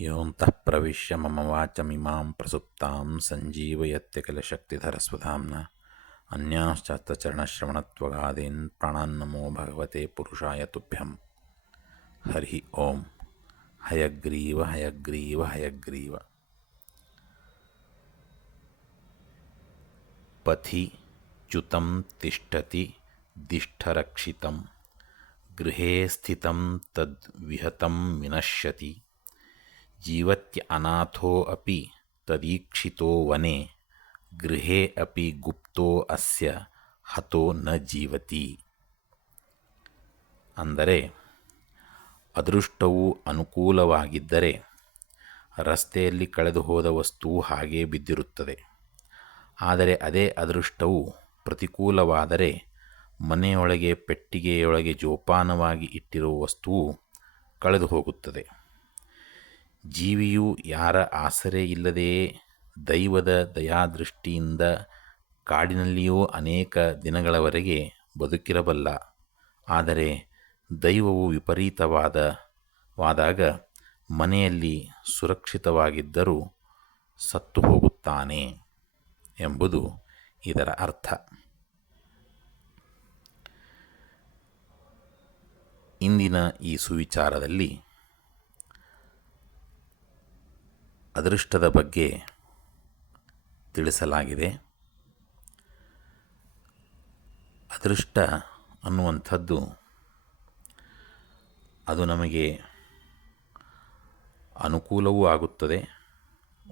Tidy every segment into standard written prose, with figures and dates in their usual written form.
ಯೋऽन्तಃ ಪ್ರವಿಶ್ಯ ಮಮ ವಾಚಮಿಮಾಂ ಪ್ರಸುಪ್ತಾಂ ಸಂಜೀವಯತ್ಯಖಿಲಶಕ್ತಿಧರಸ್ವಧಾಮ್ನಃ ಅನ್ಯಾಂಶ್ಚಾಸ್ತ್ರಚರಣಶ್ರವಣತ್ವಗಾದೀನ್ ಪ್ರಾಣಾನ್ನಮೋ ಭಗವತೆ ಪುರುಷಾಯ ತುಭ್ಯಂ. ಹರಿ ಓಂ. ಹಯಗ್ರೀವ ಹಯಗ್ರೀವ ಹಯಗ್ರೀವ. ಪಥಿ ಚ್ಯುತಂ ತಿಷ್ಠತಿ ದಿಷ್ಠರಕ್ಷಿತಂ ಗೃಹೇ ಸ್ಥಿತಂ ತದ್ ವಿಹತಂ ವಿನಶ್ಯತಿ ಜೀವತ್ಯ ಅನಾಥೋ ಅಪಿ ತದೀಕ್ಷಿತೋ ವನೆ ಗೃಹೇ ಅಪಿ ಗುಪ್ತೋ ಅಸ್ಯ ಹತೋ ನ ಜೀವತಿ. ಅಂದರೆ ಅದೃಷ್ಟವು ಅನುಕೂಲವಾಗಿದ್ದರೆ ರಸ್ತೆಯಲ್ಲಿ ಕಳೆದು ಹೋದ ವಸ್ತುವು ಹಾಗೇ ಬಿದ್ದಿರುತ್ತದೆ. ಆದರೆ ಅದೇ ಅದೃಷ್ಟವು ಪ್ರತಿಕೂಲವಾದರೆ ಮನೆಯೊಳಗೆ ಪೆಟ್ಟಿಗೆಯೊಳಗೆ ಜೋಪಾನವಾಗಿ ಇಟ್ಟಿರುವ ವಸ್ತುವು ಕಳೆದು ಹೋಗುತ್ತದೆ. ಜೀವಿಯು ಯಾರ ಆಸರೆ ಇಲ್ಲದೆಯೇ ದೈವದ ದಯಾದೃಷ್ಟಿಯಿಂದ ಕಾಡಿನಲ್ಲಿಯೂ ಅನೇಕ ದಿನಗಳವರೆಗೆ ಬದುಕಿರಬಲ್ಲ. ಆದರೆ ದೈವವು ವಿಪರೀತವಾದಾಗ ಮನೆಯಲ್ಲಿ ಸುರಕ್ಷಿತವಾಗಿದ್ದರೂ ಸತ್ತು ಹೋಗುತ್ತಾನೆ ಎಂಬುದು ಇದರ ಅರ್ಥ. ಇಂದಿನ ಈ ಸುವಿಚಾರದಲ್ಲಿ ಅದೃಷ್ಟದ ಬಗ್ಗೆ ತಿಳಿಸಲಾಗಿದೆ. ಅದೃಷ್ಟ ಅನ್ನುವಂಥದ್ದು ಅದು ನಮಗೆ ಅನುಕೂಲವೂ ಆಗುತ್ತದೆ,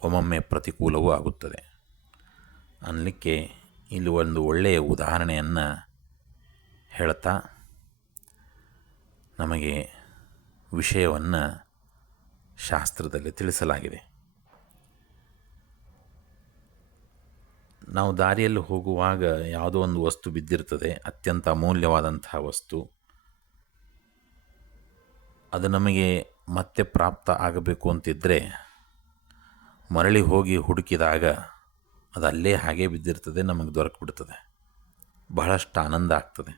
ಒಮ್ಮೊಮ್ಮೆ ಪ್ರತಿಕೂಲವೂ ಆಗುತ್ತದೆ ಅನ್ನಲಿಕ್ಕೆ ಇಲ್ಲಿ ಒಂದು ಒಳ್ಳೆಯ ಉದಾಹರಣೆಯನ್ನು ಹೇಳ್ತಾ ನಮಗೆ ವಿಷಯವನ್ನು ಶಾಸ್ತ್ರದಲ್ಲಿ ತಿಳಿಸಲಾಗಿದೆ. ನಾವು ದಾರಿಯಲ್ಲಿ ಹೋಗುವಾಗ ಯಾವುದೋ ಒಂದು ವಸ್ತು ಬಿದ್ದಿರ್ತದೆ, ಅತ್ಯಂತ ಅಮೂಲ್ಯವಾದಂತಹ ವಸ್ತು. ಅದು ನಮಗೆ ಮತ್ತೆ ಪ್ರಾಪ್ತ ಆಗಬೇಕು ಅಂತಿದ್ದರೆ ಮರಳಿ ಹೋಗಿ ಹುಡುಕಿದಾಗ ಅದು ಅಲ್ಲೇ ಹಾಗೇ ಬಿದ್ದಿರ್ತದೆ, ನಮಗೆ ದೊರಕಿಬಿಡ್ತದೆ, ಬಹಳಷ್ಟು ಆನಂದ ಆಗ್ತದೆ.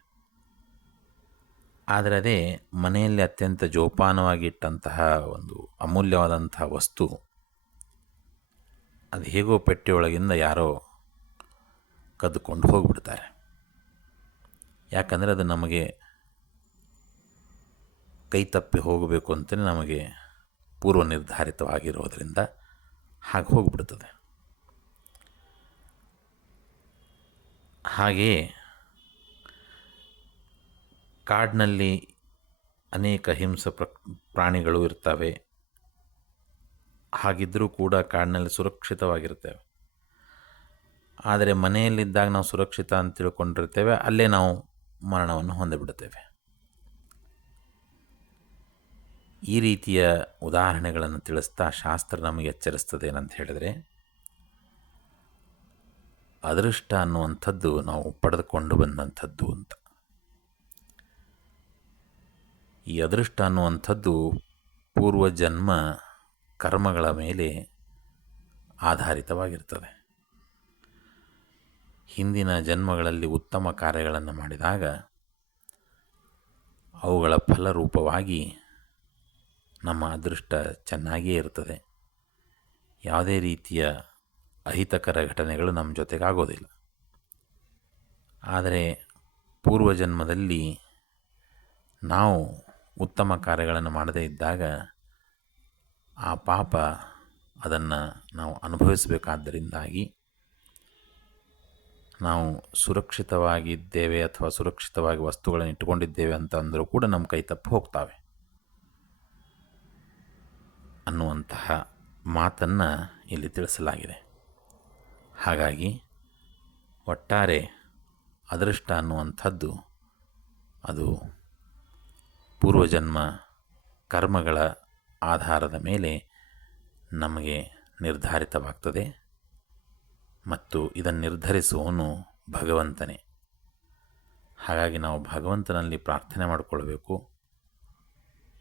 ಆದರೆ ಅದೇ ಮನೆಯಲ್ಲಿ ಅತ್ಯಂತ ಜೋಪಾನವಾಗಿಟ್ಟಂತಹ ಒಂದು ಅಮೂಲ್ಯವಾದಂತಹ ವಸ್ತು ಅದು ಹೇಗೋ ಪೆಟ್ಟಿಯೊಳಗಿಂದ ಯಾರೋ ಕದ್ದುಕೊಂಡು ಹೋಗಿಬಿಡ್ತಾರೆ. ಯಾಕಂದರೆ ಅದು ನಮಗೆ ಕೈ ತಪ್ಪಿ ಹೋಗಬೇಕು ಅಂತಲೇ ನಮಗೆ ಪೂರ್ವ ನಿರ್ಧಾರಿತವಾಗಿರೋದರಿಂದ ಹಾಗೆ ಹೋಗಿಬಿಡ್ತದೆ. ಹಾಗೆಯೇ ಕಾಡಿನಲ್ಲಿ ಅನೇಕ ಪ್ರಾಣಿಗಳು ಇರ್ತವೆ. ಹಾಗಿದ್ದರೂ ಕೂಡ ಕಾಡಿನಲ್ಲಿ ಸುರಕ್ಷಿತವಾಗಿರ್ತೇವೆ. ಆದರೆ ಮನೆಯಲ್ಲಿದ್ದಾಗ ನಾವು ಸುರಕ್ಷಿತ ಅಂತ ತಿಳ್ಕೊಂಡಿರ್ತೇವೆ, ಅಲ್ಲೇ ನಾವು ಮರಣವನ್ನು ಹೊಂದಿಬಿಡ್ತೇವೆ. ಈ ರೀತಿಯ ಉದಾಹರಣೆಗಳನ್ನು ತಿಳಿಸ್ತಾ ಶಾಸ್ತ್ರ ನಮಗೆ ಎಚ್ಚರಿಸ್ತದೆ ಏನಂತ ಹೇಳಿದರೆ, ಅದೃಷ್ಟ ಅನ್ನುವಂಥದ್ದು ನಾವು ಪಡೆದುಕೊಂಡು ಬಂದಂಥದ್ದು ಅಂತ. ಈ ಅದೃಷ್ಟ ಅನ್ನುವಂಥದ್ದು ಪೂರ್ವಜನ್ಮ ಕರ್ಮಗಳ ಮೇಲೆ ಆಧಾರಿತವಾಗಿರ್ತದೆ. ಹಿಂದಿನ ಜನ್ಮಗಳಲ್ಲಿ ಉತ್ತಮ ಕಾರ್ಯಗಳನ್ನು ಮಾಡಿದಾಗ ಅವುಗಳ ಫಲರೂಪವಾಗಿ ನಮ್ಮ ಅದೃಷ್ಟ ಚೆನ್ನಾಗಿಯೇ ಇರ್ತದೆ. ಯಾವುದೇ ರೀತಿಯ ಅಹಿತಕರ ಘಟನೆಗಳು ನಮ್ಮ ಜೊತೆಗಾಗೋದಿಲ್ಲ. ಆದರೆ ಪೂರ್ವಜನ್ಮದಲ್ಲಿ ನಾವು ಉತ್ತಮ ಕಾರ್ಯಗಳನ್ನು ಮಾಡದೇ ಇದ್ದಾಗ ಆ ಪಾಪ ಅದನ್ನು ನಾವು ಅನುಭವಿಸಬೇಕಾದ್ದರಿಂದಾಗಿ ನಾವು ಸುರಕ್ಷಿತವಾಗಿದ್ದೇವೆ ಅಥವಾ ಸುರಕ್ಷಿತವಾಗಿ ವಸ್ತುಗಳನ್ನು ಇಟ್ಟುಕೊಂಡಿದ್ದೇವೆ ಅಂತ ಅಂದರೂ ಕೂಡ ನಮ್ಮ ಕೈ ತಪ್ಪಿ ಹೋಗ್ತಾವೆ ಅನ್ನುವಂತಹ ಮಾತನ್ನು ಇಲ್ಲಿ ತಿಳಿಸಲಾಗಿದೆ. ಹಾಗಾಗಿ ಒಟ್ಟಾರೆ ಅದೃಷ್ಟ ಅನ್ನುವಂಥದ್ದು ಅದು ಪೂರ್ವಜನ್ಮ ಕರ್ಮಗಳ ಆಧಾರದ ಮೇಲೆ ನಮಗೆ ನಿರ್ಧಾರಿತವಾಗ್ತದೆ ಮತ್ತು ಇದನ್ನು ನಿರ್ಧರಿಸುವವನು ಭಗವಂತನೇ. ಹಾಗಾಗಿ ನಾವು ಭಗವಂತನಲ್ಲಿ ಪ್ರಾರ್ಥನೆ ಮಾಡಿಕೊಳ್ಬೇಕು.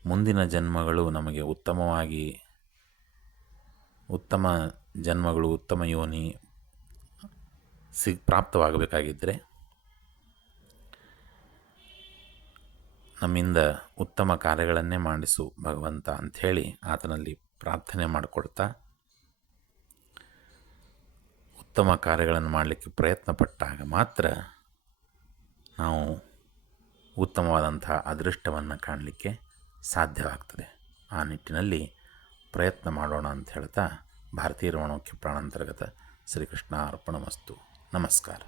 ಮುಂದಿನ ಜನ್ಮಗಳು ನಮಗೆ ಉತ್ತಮ ಜನ್ಮಗಳು, ಉತ್ತಮ ಯೋನಿ ಪ್ರಾಪ್ತವಾಗಬೇಕಾಗಿದ್ದರೆ ನಮ್ಮಿಂದ ಉತ್ತಮ ಕಾರ್ಯಗಳನ್ನೇ ಮಾಡಿಸು ಭಗವಂತ ಅಂಥೇಳಿ ಆತನಲ್ಲಿ ಪ್ರಾರ್ಥನೆ ಮಾಡಿಕೊಡ್ತಾ ಉತ್ತಮ ಕಾರ್ಯಗಳನ್ನು ಮಾಡಲಿಕ್ಕೆ ಪ್ರಯತ್ನ ಪಟ್ಟಾಗ ಮಾತ್ರ ನಾವು ಉತ್ತಮವಾದಂಥ ಅದೃಷ್ಟವನ್ನು ಕಾಣಲಿಕ್ಕೆ ಸಾಧ್ಯವಾಗ್ತದೆ. ಆ ನಿಟ್ಟಿನಲ್ಲಿ ಪ್ರಯತ್ನ ಮಾಡೋಣ ಅಂತ ಹೇಳ್ತಾ ಭಾರತೀಯ ರಮಣೋಕ್ತಿ ಪ್ರಾಣಾಂತರ್ಗತ ಶ್ರೀಕೃಷ್ಣ ಅರ್ಪಣಮಸ್ತು. ನಮಸ್ಕಾರ.